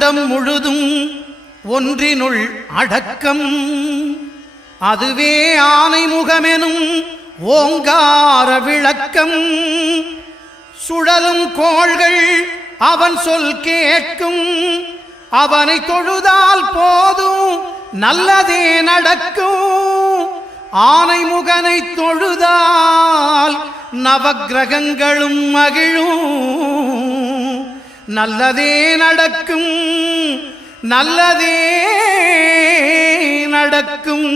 அண்டம் முழுதும் ஒன்றினுள் அடக்கம். அதுவே ஆனை முகமெனும் ஓங்கார விளக்கம். சுழலும் கோள்கள் அவன் சொல் கேட்கும். அவனை தொழுதால் போதும் நல்லதே நடக்கும். ஆனை முகனை தொழுதால் நவக்கிரகங்களும் மகிழும். நல்லதே நடக்கும், நல்லதே நடக்கும்.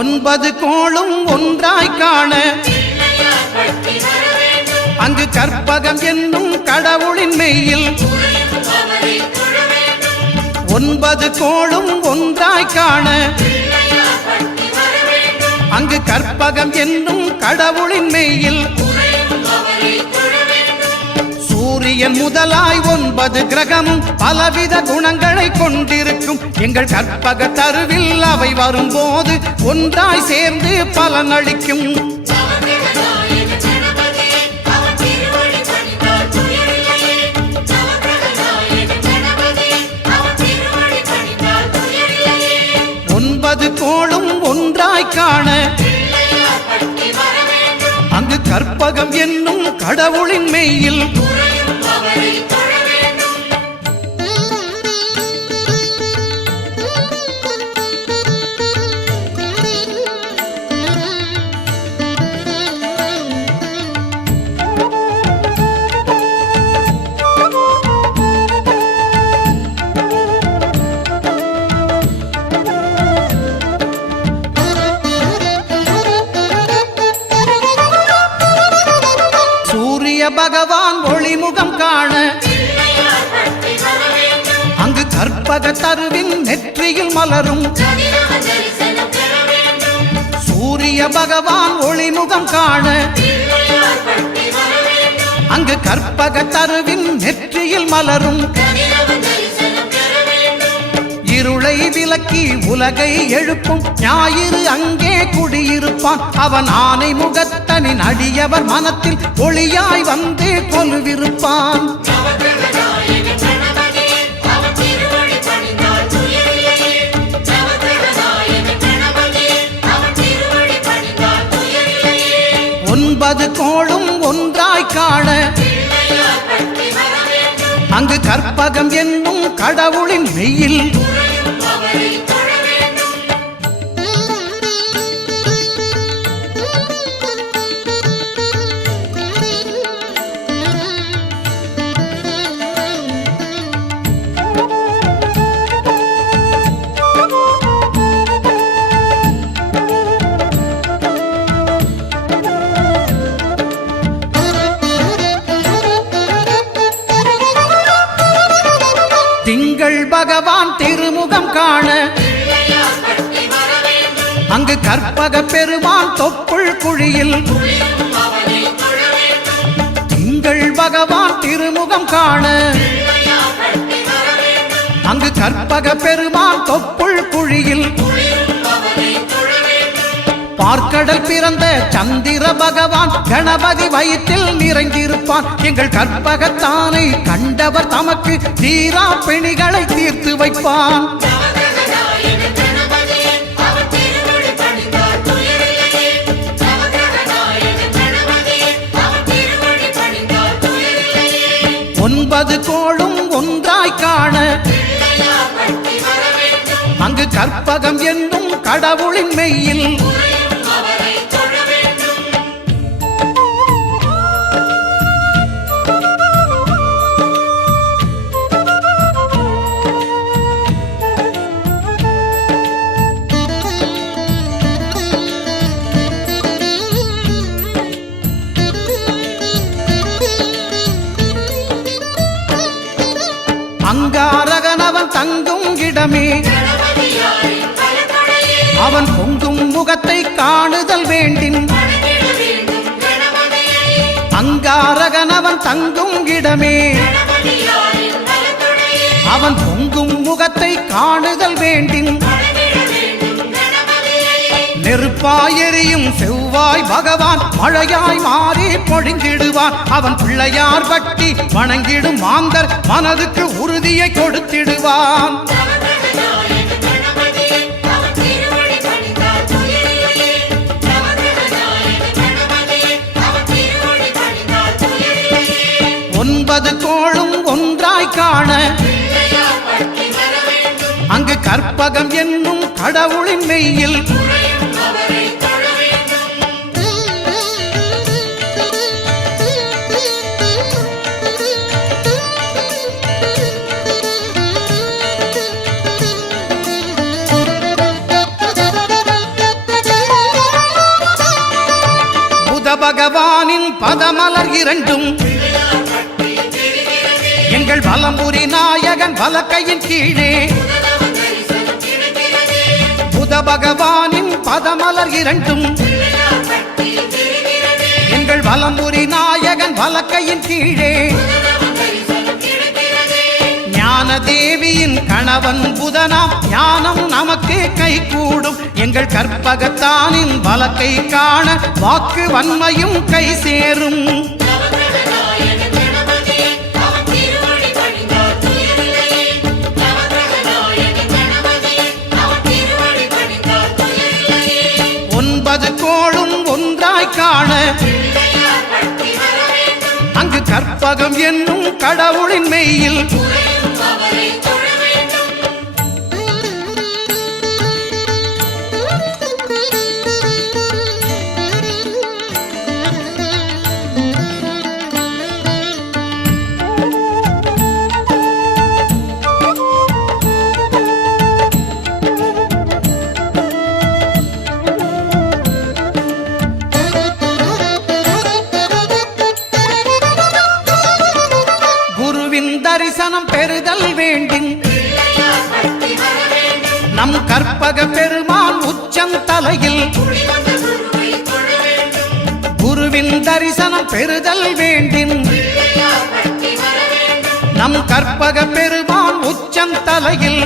ஒன்பது கோளும் ஒன்றாய் காண அங்கு கற்பகம் என்னும் கடவுளின் மெய்யில். ஒன்பது கோளும் ஒன்றாய் காண அங்கு கற்பகம் என்னும் கடவுளின் மெய்யில். சூரியன் முதலாய் 9 கிரகமும் பலவித குணங்களை கொண்டிருக்கும். எங்கள் கற்பக தருவில் அவை வரும்போது ஒன்றாய் சேர்ந்து பலனளிக்கும். கோளும் ஒன்றாய் காண அங்கு கற்பகம் என்னும் கடவுளின் மெய்யில். பகவான் ஒளிமுகம் காண அங்கு கற்பக தருவின் நெற்றியில் மலரும். சூரிய பகவான் ஒளிமுகம் காண அங்கு கற்பக தருவின் நெற்றியில் மலரும். இருளை விலக்கி உலகை எழுப்பும் ஞாயிறு அங்கே குடியிருப்பான். அவன் ஆனை முகத்தனின் அடியவர் மனத்தில் ஒளியாய் வந்து கொலுவிருப்பான். ஒன்பது கோளும் ஒன்றாய் காண அங்கு கற்பகம் என்னும் கடவுளின் மெய்யில். திங்கள் பகவான் திருமுகம் காண அங்கு கற்பக பெருமான் தொப்புள் குழியில். திங்கள் பகவான் திருமுகம் காண அங்கு கற்பக பெருமான் தொப்புள் குழியில். பார்க்கடல் பிறந்த சந்திர பகவான் கணபதி வயிற்றில் நிறைந்திருப்பான். எங்கள் கற்பகத்தானை கண்டவர் தமக்கு தீரா பிணிகளை தீர்த்து வைப்பான். ஒன்பது கோளும் ஒன்றாய் காண அங்கு கற்பகம் என்னும் கடவுளின் மெய்யில். அங்காரகனவன் தங்கும் இடமே அவன் பொங்கும் முகத்தை காணுதல் வேண்டின். அங்காரகனவன் தங்கும் இடமே அவன் பொங்கும் முகத்தை காணுதல் வேண்டின். நெருப்பாய் எரியும் செவ்வாய் பகவான் மழையாய் மாறி பொழிந்திடுவான். அவன் பிள்ளையார் பட்டி வணங்கிடும் மாந்தர் மனதுக்கு உறுதியை கொடுத்திடுவான். ஒன்பது கோளும் ஒன்றாய் காண அங்கு கற்பகம் என்னும் கடவுளின் மெய்யில் புத பகவானின் பதமலர் இரண்டும் எங்கள் வலம்புரி நாயகன் வலக்கையின் கீழே புத பகவானின் பதமலர் இரண்டும் எங்கள் வலம்புரி நாயகன் வலக்கையின் கீழே ஞான தேவியின் கணவன் புதனாம் ஞானம் நமக்கு கை கூடும். எங்கள் கற்பகத்தானின் வலக்கை காண வாக்கு வன்மையும் கை சேரும். ஒன்பது கோளும் ஒன்றாய் காண அங்கு கற்பகம் என்னும் கடவுளின் மெய்யில் தரிசனம் பெறுதல் வேண்டும். நம் கற்பக பெருமான் உச்சந்தலையில் குருவின் தரிசனம் பெறுதல் வேண்டும். நம் கற்பக பெருமான் உச்சந்தலையில்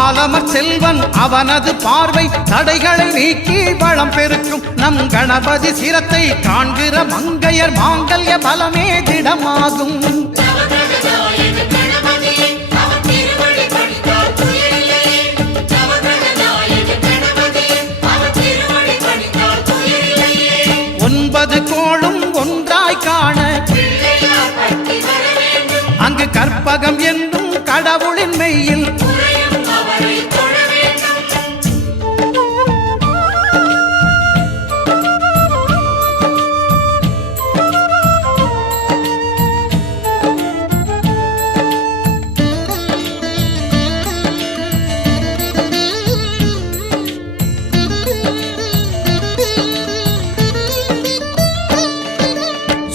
ஆலமர் செல்வன் அவனது பார்வை தடைகளை நீக்கி வளம் பெருக்கும். நம் கணபதி சிரத்தை காண்கிற மங்கையர் மாங்கல்ய பலமே திடமாகும். ஒன்பது கோளும் ஒன்றாய் காண அங்கு கற்பகம் என்னும் கடவுளின் மெய்யில்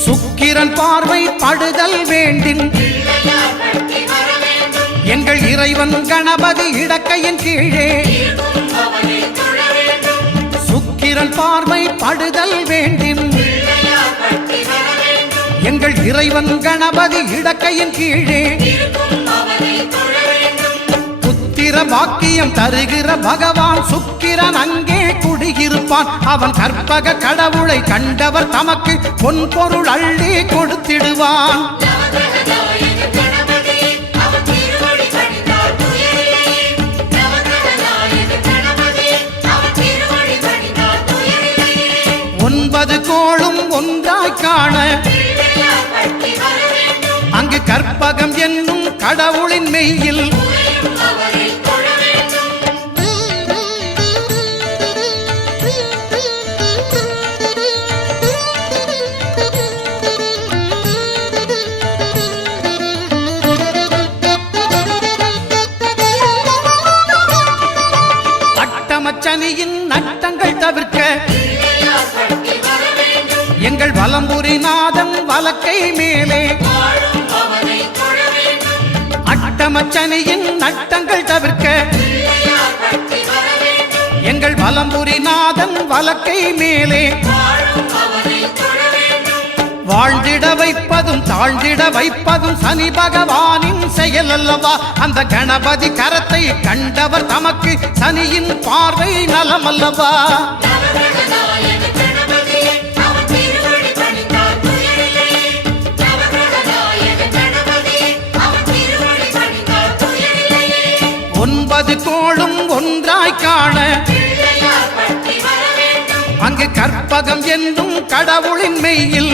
சுக்கிரன் பார்வை படுதல் வேண்டின் எங்கள் இறைவன் கணபதி இடக்கையின் கீழே சுக்கிரன் பார்வை படுதல் வேண்டின் எங்கள் இறைவன் கணபதி இடக்கையின் கீழே புத்திர பாக்கியம் தருகிற பகவான் சுக்கிரன் அங்கே குடியிருப்பான். அவன் கற்பக கடவுளை கண்டவர் தமக்கு பொன் பொருள் அள்ளி கொடுத்திடுவான். ஒன்பது கோளும் ஒன்றாய் காண அங்கு கற்பகம் என்னும் கடவுளின் மெய்யில் அட்டமச்சனியின் நட்டங்கள் தவிர்க்க எங்கள் வலம்புரி நாதன் வலக்கை மேலே அட்டமச்சனியின் நட்டங்கள் தவிர்க்க எங்கள் வலம்புரி நாதன் வலக்கை மேலே வாழ்ந்திட வைப்பதும் தாழ்ந்திட வைப்பதும் சனி பகவானின் செயல் அல்லவா? அந்த கணபதி கரத்தை கண்டவர் தமக்கு சனியின் பார்வை நலம் அல்லவா? ஒன்பது கோளும் ஒன்றாய் காண அங்கு கற்பகம் என்னும் கடவுளின் மெய்யில்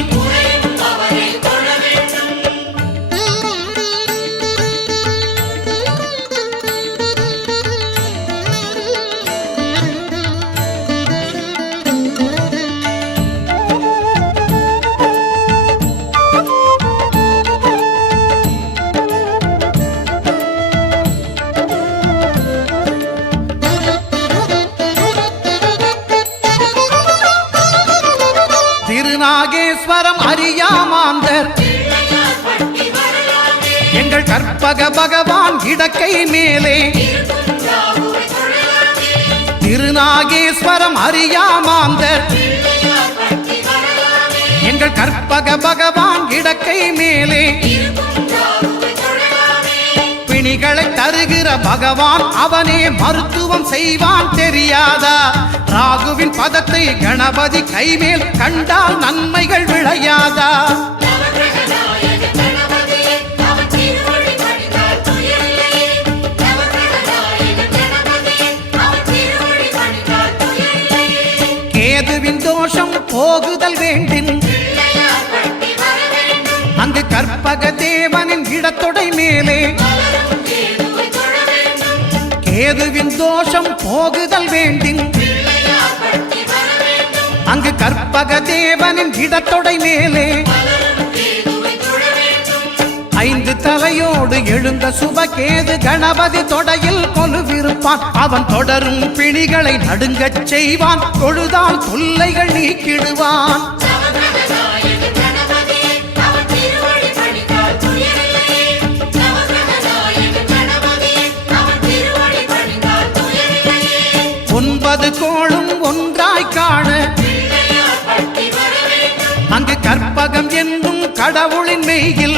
திருநாகேஸ்வரம் அறியாமாந்தர் எங்கள் கற்பக பகவான் இடக்கை மேலே திருநாகேஸ்வரம் அறியாமாந்தர் எங்கள் கற்பக பகவான் இடக்கை மேலே பிணிகளை தருகிற பகவான் அவனே மருத்துவம் செய்வான் தெரியாதா? ராகுவின் பதத்தை கணபதி கைமேல் கண்டால் நன்மைகள் விளையாதா? கேதுவின் தோஷம் போகுதல் வேண்டின் அங்கு கற்பக தேவனின் இடத்தொடை மேலே கேதுவின் தோஷம் போகுதல் வேண்டின் அங்கு கற்பக தேவனின் இடத்தொடை மேலே ஐந்து தலையோடு எழுந்த சுபகேது கணபதி தொடையில் கொலுவிருப்பான். அவன் தொடரும் பிணிகளை நடுங்கச் செய்வான். தொழுதால் தொல்லைகள் நீக்கிடுவான். ஒன்பது கோளும் ஒன்றாய் காண அங்கு கற்பகம் என்னும் கடவுளின் மெய்யில்